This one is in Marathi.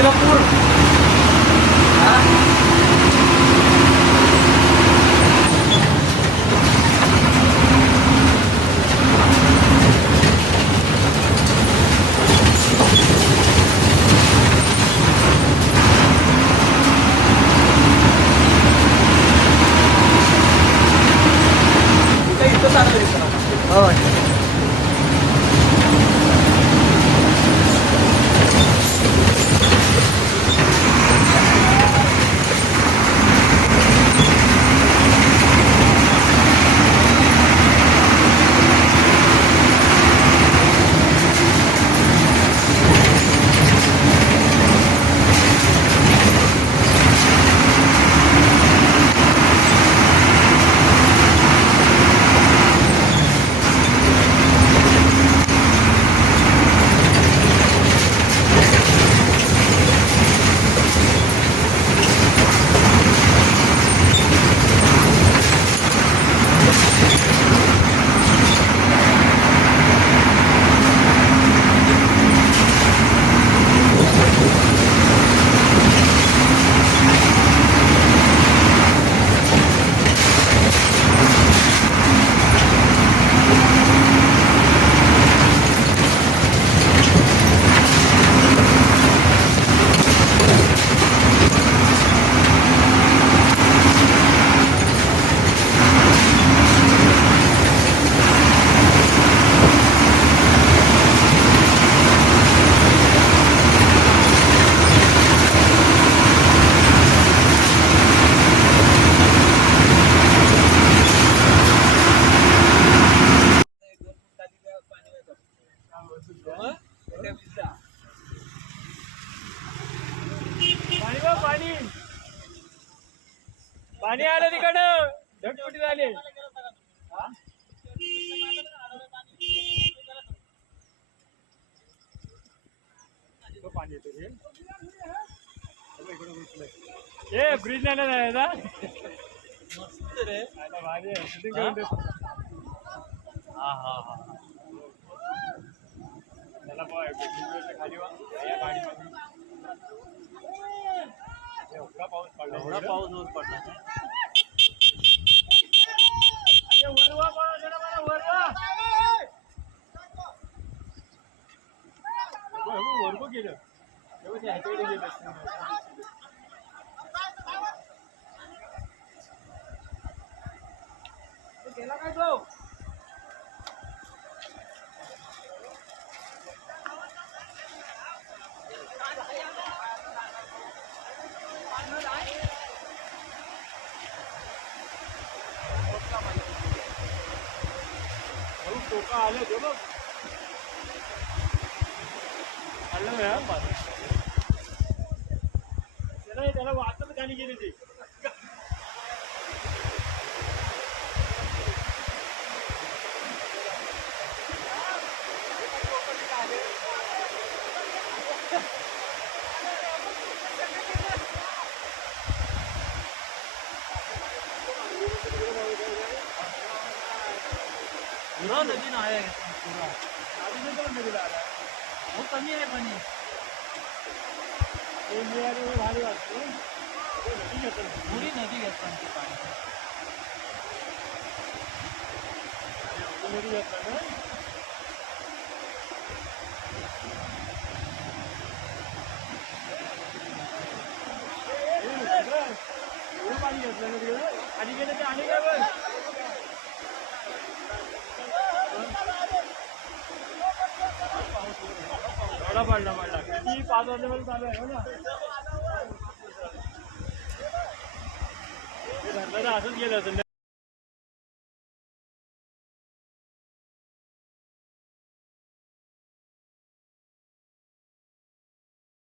शिरपूर इथं चांगलं दिसतं. होय पाणी पाणी आलं तिकडं ढगफुटी झाली. पाणी येतो हे ब्रिज नाही ना मस्त रे भारी आहे. हा हा हा त्याला खाली गाडी एवढा पाऊस पडला एवढा पाऊस होत पडला वरको गेलं गेला काय तो टोका आले ते बघ आलं त्याला वाचत खाली गेली ती पुरा नदी नाही आहे पुरा आधी पण नदीला आला हो कमी आहे पाणी भारी वाटतो नदी घेतात पुरी नदी घेतात ते पाणी नदी घेतात ना पाणी घेतलं नदी आधी गेलं ते आणि काय बघ पडला किती 5 वाजेपर्यंत चालू आहे ना असंच गेलं असेल.